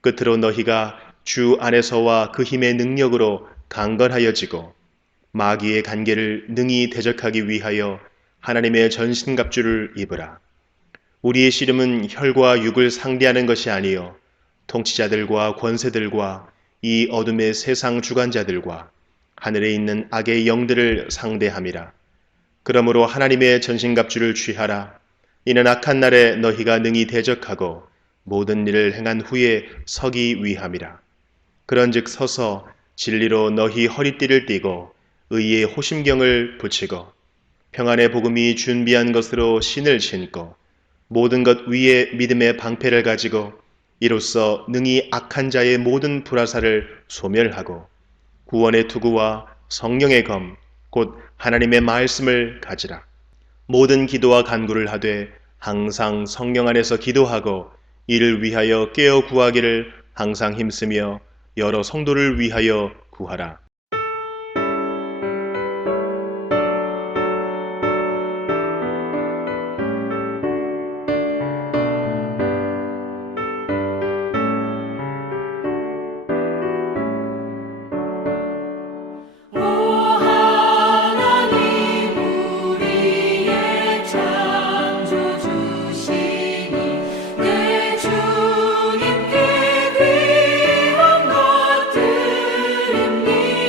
끝으로 너희가 주 안에서와 그 힘의 능력으로 강건하여지고 마귀의 간계를 능히 대적하기 위하여 하나님의 전신갑주를 입으라. 우리의 씨름은 혈과 육을 상대하는 것이 아니요 통치자들과 권세들과 이 어둠의 세상 주관자들과 하늘에 있는 악의 영들을 상대함이라. 그러므로 하나님의 전신갑주를 취하라. 이는 악한 날에 너희가 능히 대적하고 모든 일을 행한 후에 서기 위함이라. 그런즉 서서 진리로 너희 허리띠를 띠고 의의 호심경을 붙이고 평안의 복음이 준비한 것으로 신을 신고 모든 것 위에 믿음의 방패를 가지고 이로써 능히 악한 자의 모든 불화살을 소멸하고 구원의 투구와 성령의 검 곧 하나님의 말씀을 가지라. 모든 기도와 간구를 하되 항상 성령 안에서 기도하고 이를 위하여 깨어 구하기를 항상 힘쓰며 여러 성도를 위하여 구하라. 오 하나님 우리의 창조주시니 내 주님께 귀한 것들입니다.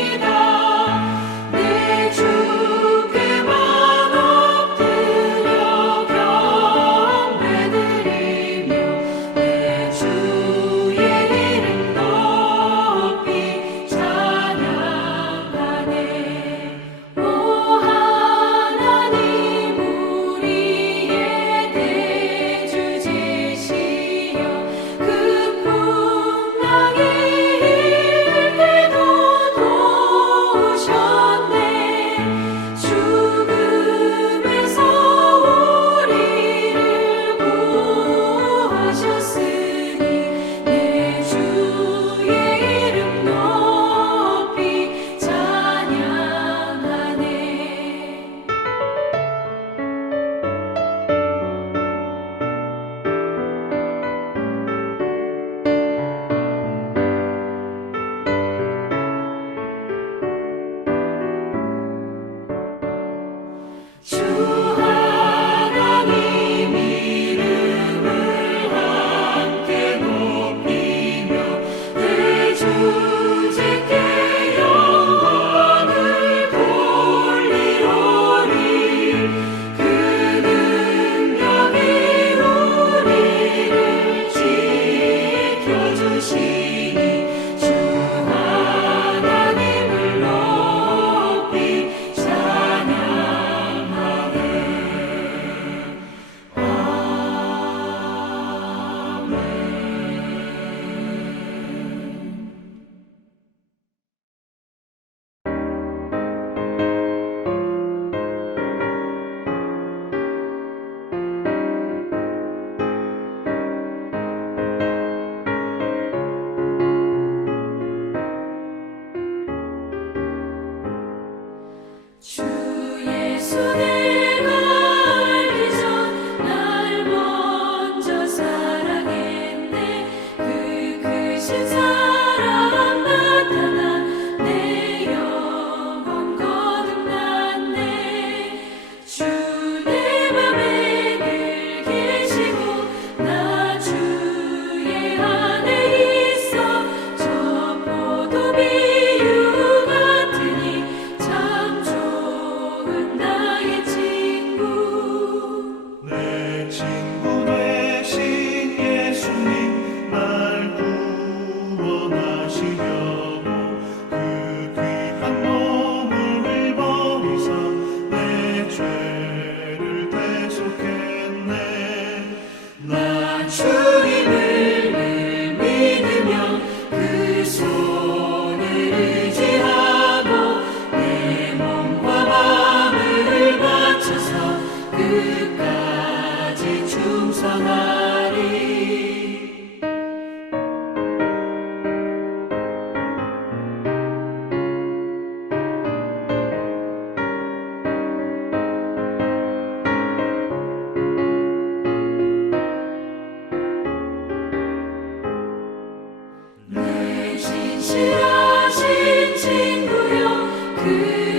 내 진실하신 친구여 그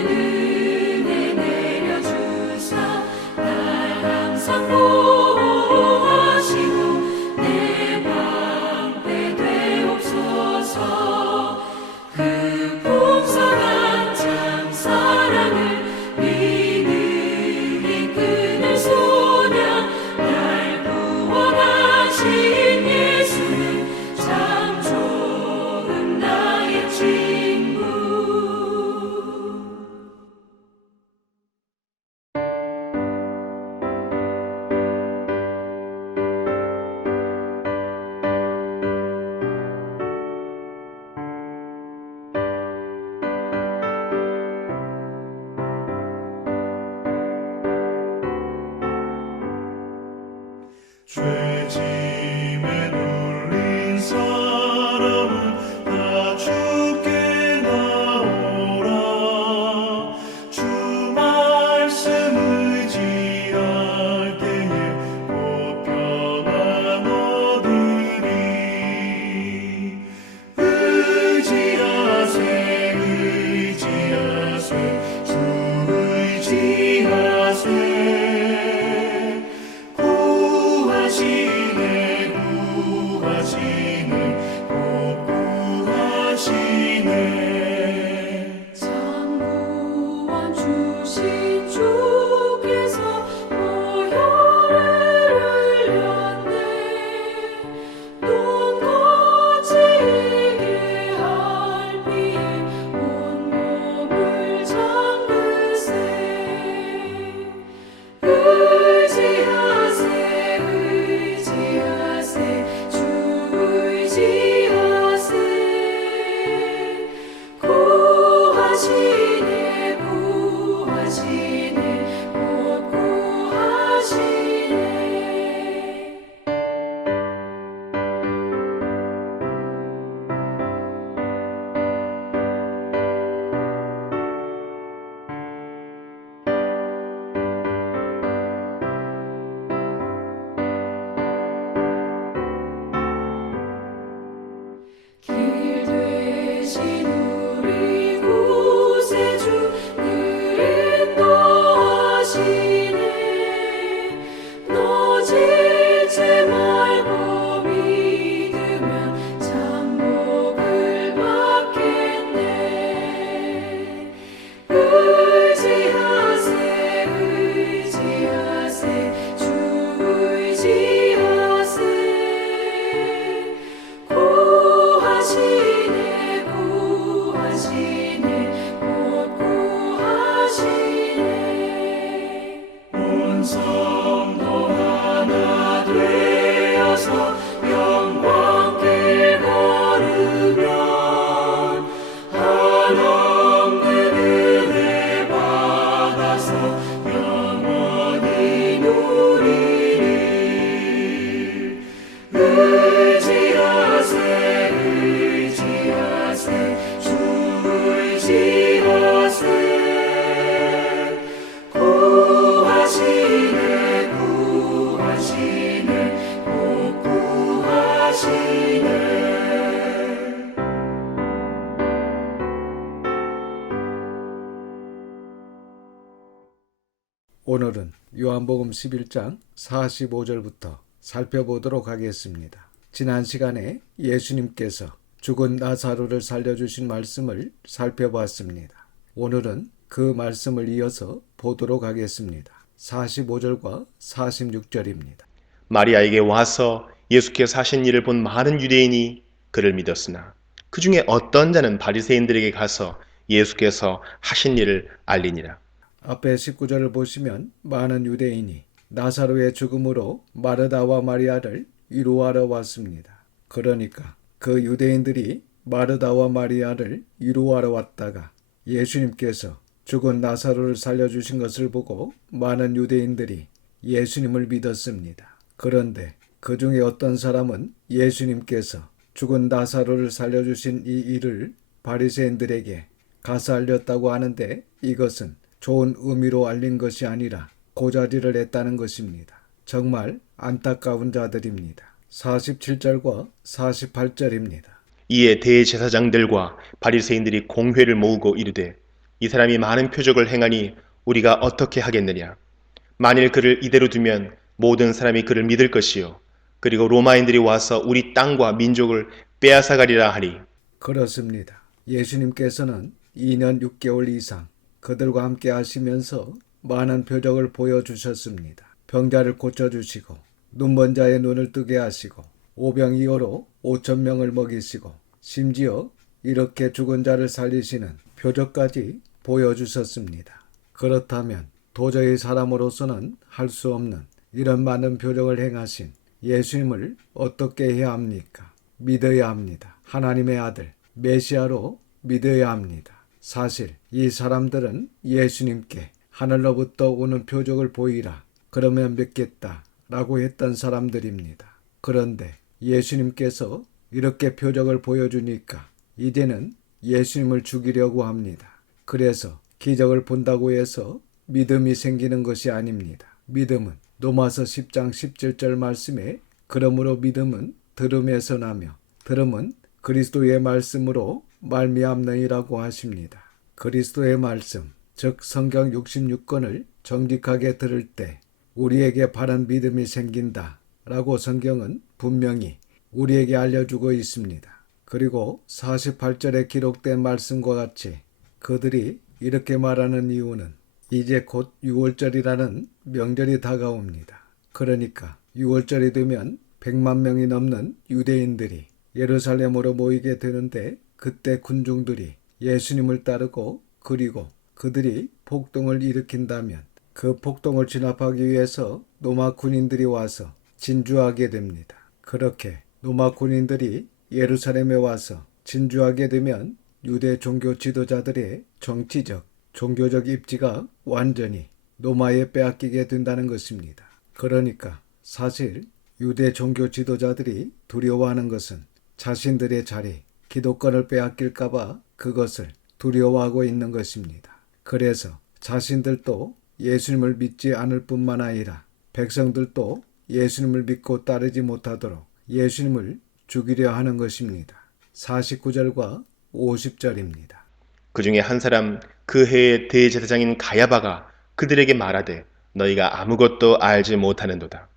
은혜 내려주사 날 항상 보호하시고 내 방패 되옵소서 그 풍성한 참 사랑을 믿음이 끊을 소냐 날 구원하신 예수는 참 좋은 나의 친구. 죄짐에 눌린 사람은 다 주께 나오라 주 말씀 의지할 때에 곧 평안 얻으리 의지하세 의지하세 주 의지하세 구하시네 구하시네 꼭 구하시네 참 구원 주신 주께서 보혈을 흘렸네 눈 거치게 할 피에 온몸을 잠그세 의지하세 의지하세 주 의지하세 구하시네 구하시네 곧 구하시네. 길 되신 우리 구세주 늘 인도하시네 너질지 말고 믿으면 참 복을 받겠네 의지하세 의지하세 주 의지하세 구하시네 구하시네 곧 구하시네. 온 성도 하나 되어서 영광길 걸으면 한없는 은혜 받아서 영원히 누리리 의지하세 의지하세 주 의지하세 구하시네 구하시네 꼭 구하시네 오늘은 요한복음 11장 45절부터 살펴보도록 하겠습니다. 지난 시간에 예수님께서 죽은 나사로를 살려주신 말씀을 살펴봤습니다. 오늘은 그 말씀을 이어서 보도록 하겠습니다. 45절과 46절입니다. 마리아에게 와서 예수께서 하신 일을 본 많은 유대인이 그를 믿었으나 그 중에 어떤 자는 바리새인들에게 가서 예수께서 하신 일을 알리니라. 앞에 19절을 보시면 많은 유대인이 나사로의 죽음으로 마르다와 마리아를 위로하러 왔습니다. 그러니까 그 유대인들이 마르다와 마리아를 위로하러 왔다가 예수님께서 죽은 나사로를 살려주신 것을 보고 많은 유대인들이 예수님을 믿었습니다. 그런데 그 중에 어떤 사람은 예수님께서 죽은 나사로를 살려주신 이 일을 바리새인들에게 가서 알렸다고 하는데 이것은 좋은 의미로 알린 것이 아니라 고자질을 했다는 것입니다. 정말 안타까운 자들입니다. 47절과 48절입니다. 이에 대제사장들과 바리새인들이 공회를 모으고 이르되 이 사람이 많은 표적을 행하니 우리가 어떻게 하겠느냐. 만일 그를 이대로 두면 모든 사람이 그를 믿을 것이요 그리고 로마인들이 와서 우리 땅과 민족을 빼앗아가리라 하니. 그렇습니다. 예수님께서는 2년 6개월 이상 그들과 함께 하시면서 많은 표적을 보여주셨습니다. 병자를 고쳐주시고 눈먼 자의 눈을 뜨게 하시고 오병이어로 5천 명을 먹이시고 심지어 이렇게 죽은 자를 살리시는 표적까지 보여주셨습니다. 그렇다면 도저히 사람으로서는 할 수 없는 이런 많은 표적을 행하신 예수님을 어떻게 해야 합니까? 믿어야 합니다. 하나님의 아들 메시아로 믿어야 합니다. 사실 이 사람들은 예수님께 하늘로부터 오는 표적을 보이라 그러면 믿겠다 라고 했던 사람들입니다. 그런데 예수님께서 이렇게 표적을 보여주니까 이제는 예수님을 죽이려고 합니다. 그래서 기적을 본다고 해서 믿음이 생기는 것이 아닙니다. 믿음은 로마서 10장 17절 말씀에 그러므로 믿음은 들음에서 나며 들음은 그리스도의 말씀으로 말미암느니라고 하십니다. 그리스도의 말씀, 즉 성경 66권을 정직하게 들을 때 우리에게 바른 믿음이 생긴다 라고 성경은 분명히 우리에게 알려주고 있습니다. 그리고 48절에 기록된 말씀과 같이 그들이 이렇게 말하는 이유는 이제 곧 6월절이라는 명절이 다가옵니다. 그러니까 6월절이 되면 100만 명이 넘는 유대인들이 예루살렘으로 모이게 되는데 그때 군중들이 예수님을 따르고 그리고 그들이 폭동을 일으킨다면 그 폭동을 진압하기 위해서 로마 군인들이 와서 진주하게 됩니다. 그렇게 로마 군인들이 예루살렘에 와서 진주하게 되면 유대 종교 지도자들의 정치적, 종교적 입지가 완전히 로마에 빼앗기게 된다는 것입니다. 그러니까 사실 유대 종교 지도자들이 두려워하는 것은 자신들의 자리, 기독권을 빼앗길까봐 그것을 두려워하고 있는 것입니다. 그래서 자신들도 예수님을 믿지 않을 뿐만 아니라 백성들도 예수님을 믿고 따르지 못하도록 예수님을 죽이려 하는 것입니다. 49절과 50절입니다. 그 중에 한 사람 그 해의 대제사장인 가야바가 그들에게 말하되 너희가 아무것도 알지 못하는도다.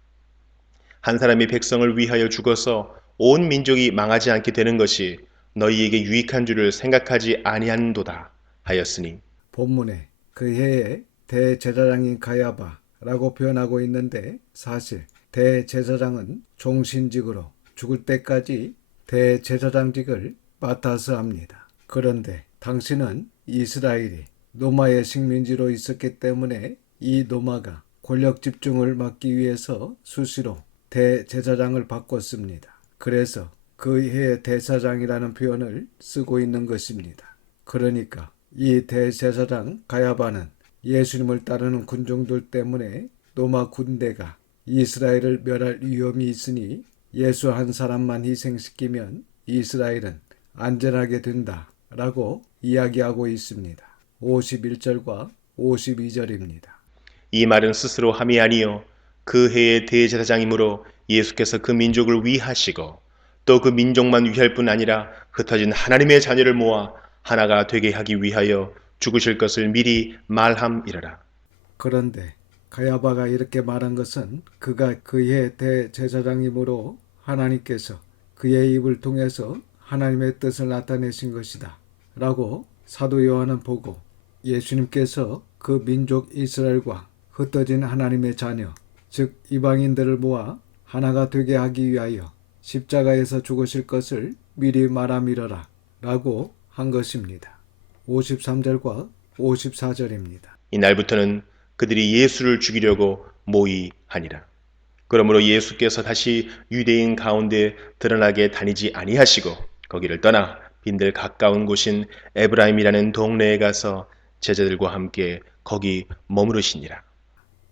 한 사람이 백성을 위하여 죽어서 온 민족이 망하지 않게 되는 것이 너희에게 유익한 줄을 생각하지 아니하는도다 하였으니. 본문에 그 해의 대제사장인 가야바라고 표현하고 있는데 사실 대제사장은 종신직으로 죽을 때까지 대제사장직을 맡아서 합니다. 그런데 당시는 이스라엘이 로마의 식민지로 있었기 때문에 이 로마가 권력 집중을 막기 위해서 수시로 대제사장을 바꿨습니다. 그래서 그 해의 대사장이라는 표현을 쓰고 있는 것입니다. 그러니까 이 대제사장 가야바는 예수님을 따르는 군중들 때문에 로마 군대가 이스라엘을 멸할 위험이 있으니 예수 한 사람만 희생시키면 이스라엘은 안전하게 된다라고 이야기하고 있습니다. 51절과 52절입니다. 이 말은 스스로 함이 아니요 그 해의 대제사장이므로 예수께서 그 민족을 위하시고 또 그 민족만 위할 뿐 아니라 흩어진 하나님의 자녀를 모아 하나가 되게 하기 위하여 죽으실 것을 미리 말함이러라. 그런데 가야바가 이렇게 말한 것은 그가 그의 대제사장이므로 하나님께서 그의 입을 통해서 하나님의 뜻을 나타내신 것이다 라고 사도 요한은 보고 예수님께서 그 민족 이스라엘과 흩어진 하나님의 자녀 즉 이방인들을 모아 하나가 되게 하기 위하여 십자가에서 죽으실 것을 미리 말함이러라 라고 한 것입니다. 53절과 54절입니다. 이날부터는 그들이 예수를 죽이려고 모의하니라. 그러므로 예수께서 다시 유대인 가운데 드러나게 다니지 아니하시고 거기를 떠나 빈들 가까운 곳인 에브라임이라는 동네에 가서 제자들과 함께 거기 머무르시니라.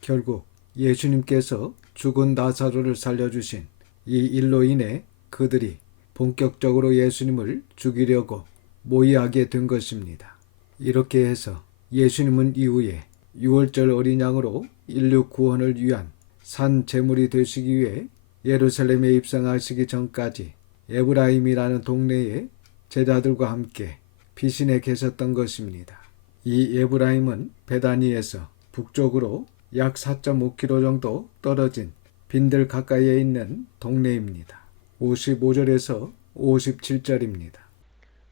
결국 예수님께서 죽은 나사로를 살려주신 이 일로 인해 그들이 본격적으로 예수님을 죽이려고 모의하게 된 것입니다. 이렇게 해서 예수님은 이후에 유월절 어린 양으로 인류 구원을 위한 산 제물이 되시기 위해 예루살렘에 입성하시기 전까지 에브라임이라는 동네에 제자들과 함께 피신해 계셨던 것입니다. 이 에브라임은 베다니에서 북쪽으로 약 4.5km 정도 떨어진 빈들 가까이에 있는 동네입니다. 55절에서 57절입니다.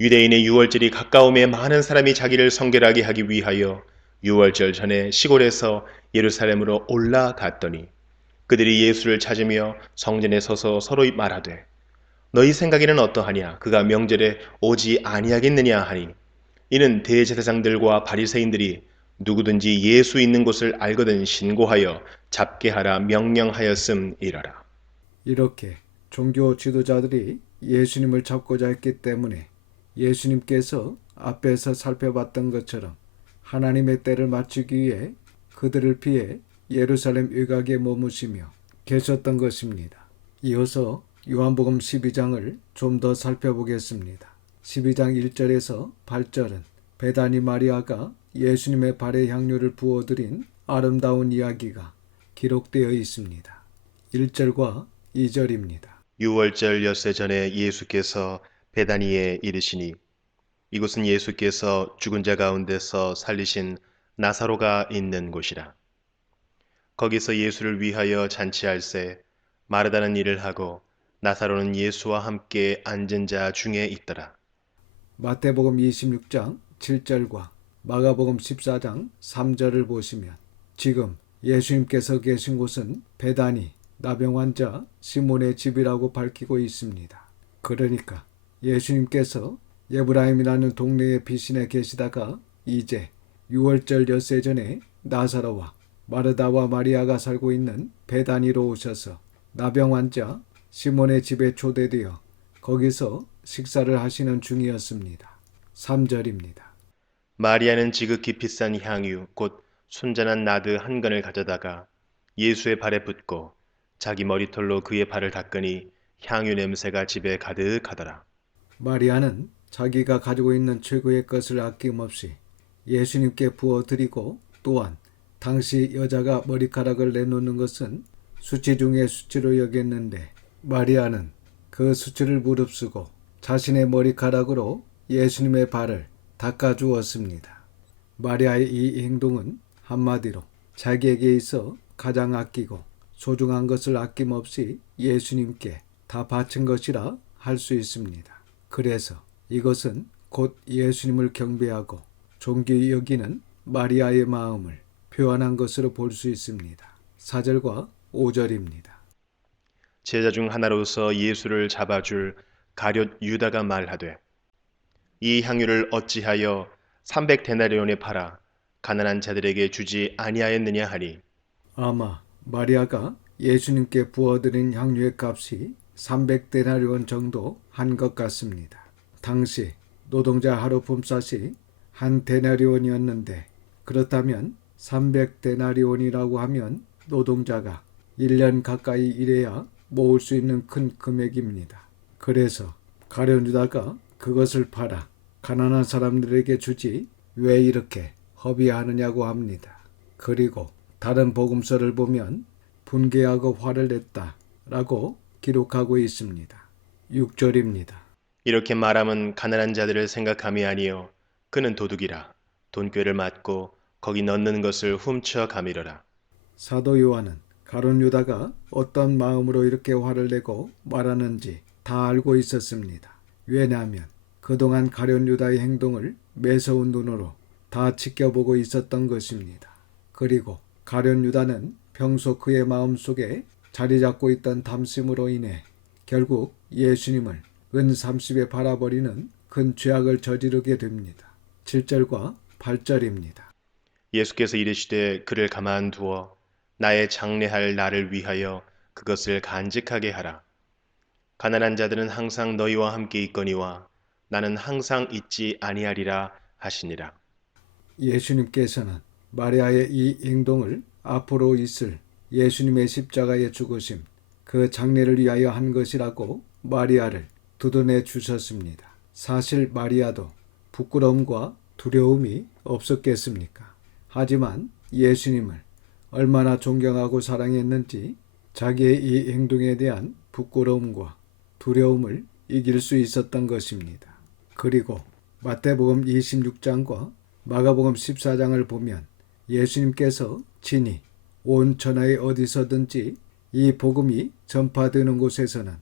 유대인의 유월절이 가까움에 많은 사람이 자기를 성결하게 하기 위하여 유월절 전에 시골에서 예루살렘으로 올라갔더니 그들이 예수를 찾으며 성전에 서서 서로 말하되 너희 생각에는 어떠하냐? 그가 명절에 오지 아니하겠느냐 하니 이는 대제사장들과 바리새인들이 누구든지 예수 있는 곳을 알거든 신고하여 잡게 하라 명령하였음이라라. 이렇게 종교 지도자들이 예수님을 잡고자 했기 때문에 예수님께서 앞에서 살펴봤던 것처럼 하나님의 때를 맞추기 위해 그들을 피해 예루살렘 외곽에 머무시며 계셨던 것입니다. 이어서 요한복음 12장을 좀 더 살펴보겠습니다. 12장 1절에서 8절은 베다니 마리아가 예수님의 발에 향유를 부어드린 아름다운 이야기가 기록되어 있습니다. 1절과 2절입니다. 유월절 엿새 전에 예수께서 베다니에 이르시니 이곳은 예수께서 죽은 자 가운데서 살리신 나사로가 있는 곳이라. 거기서 예수를 위하여 잔치할새 마르다는 일을 하고 나사로는 예수와 함께 앉은 자 중에 있더라. 마태복음 26장 7절과 마가복음 14장 3절을 보시면 지금 예수님께서 계신 곳은 베다니 나병 환자 시몬의 집이라고 밝히고 있습니다. 그러니까 예수님께서 에브라임이라는 동네에 피신해 계시다가 이제 유월절 엿새 전에 나사로와 마르다와 마리아가 살고 있는 베다니로 오셔서 나병 환자 시몬의 집에 초대되어 거기서 식사를 하시는 중이었습니다. 3절입니다. 마리아는 지극히 비싼 향유 곧 순전한 나드 한 건을 가져다가 예수의 발에 붓고 자기 머리털로 그의 발을 닦으니 향유 냄새가 집에 가득하더라. 마리아는 자기가 가지고 있는 최고의 것을 아낌없이 예수님께 부어드리고 또한 당시 여자가 머리카락을 내놓는 것은 수치 중의 수치로 여겼는데 마리아는 그 수치를 무릅쓰고 자신의 머리카락으로 예수님의 발을 닦아주었습니다. 마리아의 이 행동은 한마디로 자기에게 있어 가장 아끼고 소중한 것을 아낌없이 예수님께 다 바친 것이라 할 수 있습니다. 그래서 이것은 곧 예수님을 경배하고 존귀히 여기는 마리아의 마음을 표현한 것으로 볼 수 있습니다. 4절과 5절입니다. 제자 중 하나로서 예수를 잡아줄 가룟 유다가 말하되 이 향유를 어찌하여 300데나리온에 팔아 가난한 자들에게 주지 아니하였느냐 하니 아마 마리아가 예수님께 부어드린 향유의 값이 300데나리온 정도 한 것 같습니다. 당시 노동자 하루 품삯이 한 데나리온이었는데 그렇다면 300데나리온이라고 하면 노동자가 1년 가까이 일해야 모을 수 있는 큰 금액입니다. 그래서 가룟 유다가 그것을 팔아 가난한 사람들에게 주지 왜 이렇게 허비하느냐고 합니다. 그리고 다른 복음서를 보면 분개하고 화를 냈다 라고 기록하고 있습니다. 6절입니다. 이렇게 말함은 가난한 자들을 생각함이 아니요 그는 도둑이라 돈꾀를 맞고 거기 넣는 것을 훔쳐 가미러라. 사도 요한은 가룟 유다가 어떤 마음으로 이렇게 화를 내고 말하는지 다 알고 있었습니다. 왜냐하면 그동안 가룟 유다의 행동을 매서운 눈으로 다 지켜보고 있었던 것입니다. 그리고 가룟 유다는 평소 그의 마음속에 자리 잡고 있던 탐심으로 인해 결국 예수님을 은 30에 팔아버리는 큰 죄악을 저지르게 됩니다. 7절과 8절입니다. 예수께서 이르시되 그를 가만두어 나의 장례할 날을 위하여 그것을 간직하게 하라. 가난한 자들은 항상 너희와 함께 있거니와 나는 항상 있지 아니하리라 하시니라. 예수님께서는 마리아의 이 행동을 앞으로 있을 예수님의 십자가의 죽으심, 그 장례를 위하여 한 것이라고 마리아를 두둔해 주셨습니다. 사실 마리아도 부끄러움과 두려움이 없었겠습니까? 하지만 예수님을 얼마나 존경하고 사랑했는지 자기의 이 행동에 대한 부끄러움과 두려움을 이길 수 있었던 것입니다. 그리고 마태복음 26장과 마가복음 14장을 보면 예수님께서 친히 온 천하에 어디서든지 이 복음이 전파되는 곳에서는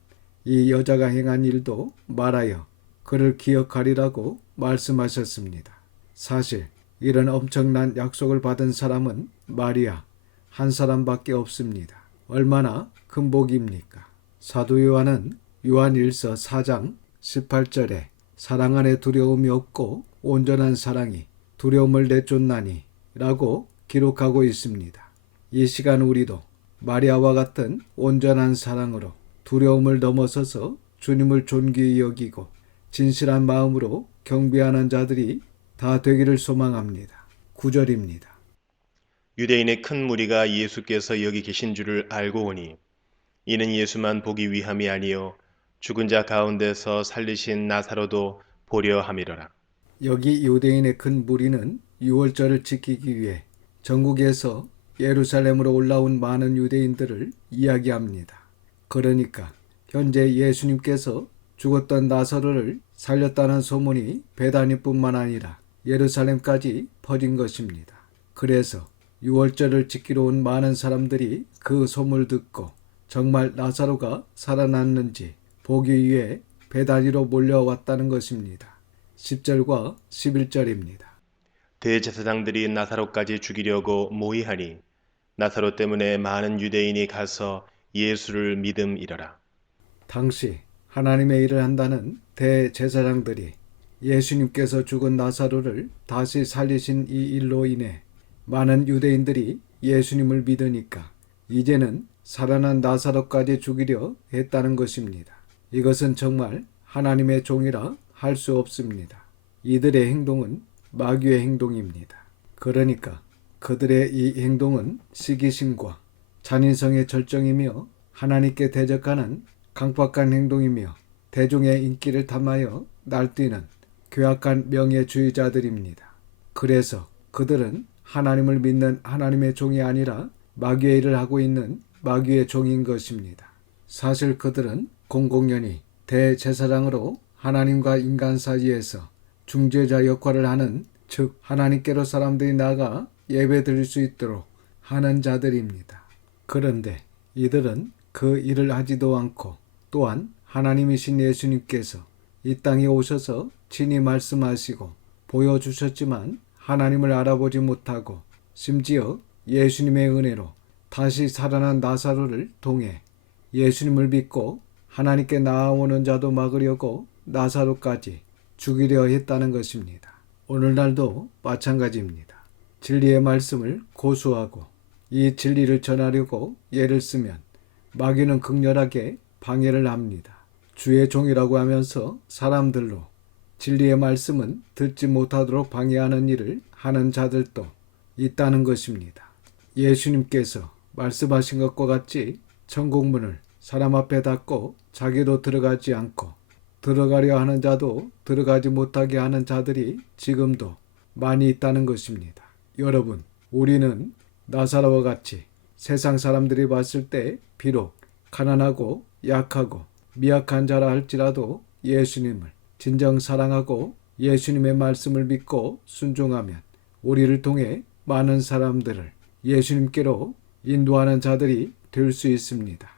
이 여자가 행한 일도 말하여 그를 기억하리라고 말씀하셨습니다. 사실 이런 엄청난 약속을 받은 사람은 마리아 한 사람밖에 없습니다. 얼마나 큰 복입니까? 사도 요한은 요한 1서 4장 18절에 사랑 안에 두려움이 없고 온전한 사랑이 두려움을 내쫓나니 라고 기록하고 있습니다. 이 시간 우리도 마리아와 같은 온전한 사랑으로 두려움을 넘어서서 주님을 존귀히 여기고 진실한 마음으로 경배하는 자들이 다 되기를 소망합니다. 9절입니다. 유대인의 큰 무리가 예수께서 여기 계신 줄을 알고 오니 이는 예수만 보기 위함이 아니요 죽은 자 가운데서 살리신 나사로도 보려 함이로라. 여기 유대인의 큰 무리는 유월절을 지키기 위해 전국에서 예루살렘으로 올라온 많은 유대인들을 이야기합니다. 그러니까 현재 예수님께서 죽었던 나사로를 살렸다는 소문이 베다니뿐만 아니라 예루살렘까지 퍼진 것입니다. 그래서 유월절을 지키러 온 많은 사람들이 그 소문을 듣고 정말 나사로가 살아났는지 보기 위해 베다니로 몰려왔다는 것입니다. 10절과 11절입니다. 대제사장들이 나사로까지 죽이려고 모의하니 나사로 때문에 많은 유대인이 가서 예수를 믿음이러라. 당시 하나님의 일을 한다는 대제사장들이 예수님께서 죽은 나사로를 다시 살리신 이 일로 인해 많은 유대인들이 예수님을 믿으니까 이제는 살아난 나사로까지 죽이려 했다는 것입니다. 이것은 정말 하나님의 종이라 할 수 없습니다. 이들의 행동은 마귀의 행동입니다. 그러니까 그들의 이 행동은 시기심과 잔인성의 절정이며 하나님께 대적하는 강박한 행동이며 대중의 인기를 탐하여 날뛰는 괴악한 명예주의자들입니다. 그래서 그들은 하나님을 믿는 하나님의 종이 아니라 마귀의 일을 하고 있는 마귀의 종인 것입니다. 사실 그들은 공공연히 대제사장으로 하나님과 인간 사이에서 중재자 역할을 하는, 즉 하나님께로 사람들이 나가 예배 드릴 수 있도록 하는 자들입니다. 그런데 이들은 그 일을 하지도 않고 또한 하나님이신 예수님께서 이 땅에 오셔서 친히 말씀하시고 보여주셨지만 하나님을 알아보지 못하고 심지어 예수님의 은혜로 다시 살아난 나사로를 통해 예수님을 믿고 하나님께 나아오는 자도 막으려고 나사로까지 죽이려 했다는 것입니다. 오늘날도 마찬가지입니다. 진리의 말씀을 고수하고 이 진리를 전하려고 애를 쓰면 마귀는 극렬하게 방해를 합니다. 주의 종이라고 하면서 사람들로 진리의 말씀은 듣지 못하도록 방해하는 일을 하는 자들도 있다는 것입니다. 예수님께서 말씀하신 것과 같이 천국문을 사람 앞에 닫고 자기도 들어가지 않고 들어가려 하는 자도 들어가지 못하게 하는 자들이 지금도 많이 있다는 것입니다. 여러분, 우리는 나사로와 같이 세상 사람들이 봤을 때 비록 가난하고 약하고 미약한 자라 할지라도 예수님을 진정 사랑하고 예수님의 말씀을 믿고 순종하면 우리를 통해 많은 사람들을 예수님께로 인도하는 자들이 될 수 있습니다.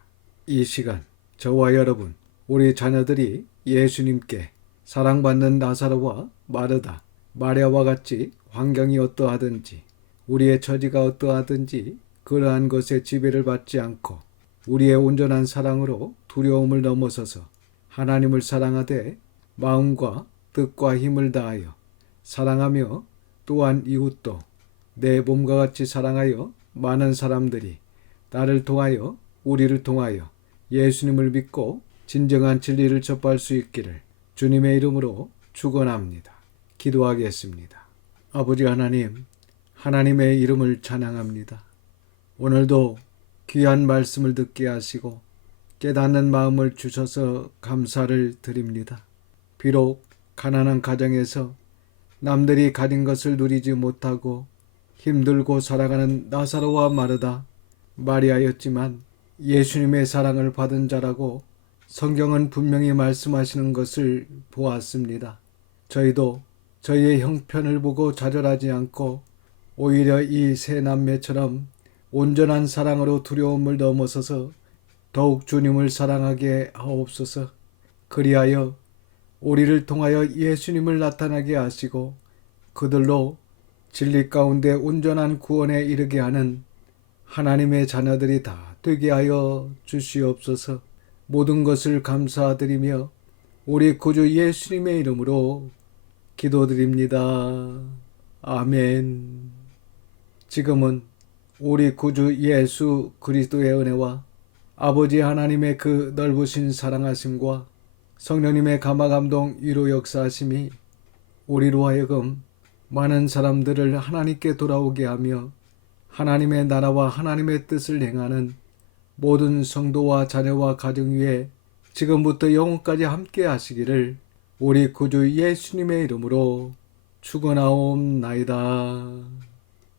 이 시간 저와 여러분, 우리 자녀들이 예수님께 사랑받는 나사로와 마르다, 마리아와 같이 환경이 어떠하든지 우리의 처지가 어떠하든지 그러한 것에 지배를 받지 않고 우리의 온전한 사랑으로 두려움을 넘어서서 하나님을 사랑하되 마음과 뜻과 힘을 다하여 사랑하며 또한 이웃도 내 몸과 같이 사랑하여 많은 사람들이 나를 통하여 우리를 통하여 예수님을 믿고 진정한 진리를 접할 수 있기를 주님의 이름으로 축원합니다. 기도하겠습니다. 아버지 하나님, 하나님의 이름을 찬양합니다. 오늘도 귀한 말씀을 듣게 하시고 깨닫는 마음을 주셔서 감사를 드립니다. 비록 가난한 가정에서 남들이 가진 것을 누리지 못하고 힘들고 살아가는 나사로와 마르다, 마리아였지만 예수님의 사랑을 받은 자라고 성경은 분명히 말씀하시는 것을 보았습니다. 저희도 저희의 형편을 보고 좌절하지 않고 오히려 이 세 남매처럼 온전한 사랑으로 두려움을 넘어서서 더욱 주님을 사랑하게 하옵소서. 그리하여 우리를 통하여 예수님을 나타나게 하시고 그들로 진리 가운데 온전한 구원에 이르게 하는 하나님의 자녀들이 다 되게 하여 주시옵소서. 모든 것을 감사드리며 우리 구주 예수님의 이름으로 기도드립니다. 아멘. 지금은 우리 구주 예수 그리스도의 은혜와 아버지 하나님의 그 넓으신 사랑하심과 성령님의 감화감동 위로 역사하심이 우리로 하여금 많은 사람들을 하나님께 돌아오게 하며 하나님의 나라와 하나님의 뜻을 행하는 모든 성도와 자녀와 가정 위에 지금부터 영원까지 함께 하시기를 우리 구주 예수님의 이름으로 축원하옵나이다.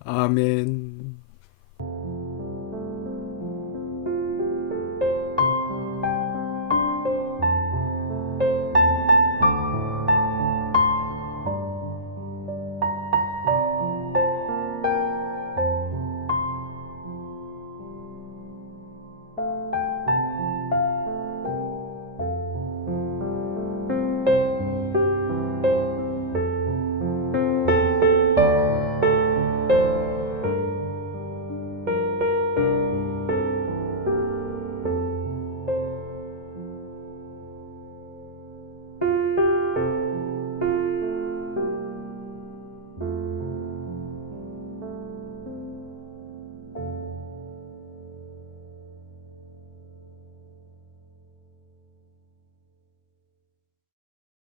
아멘.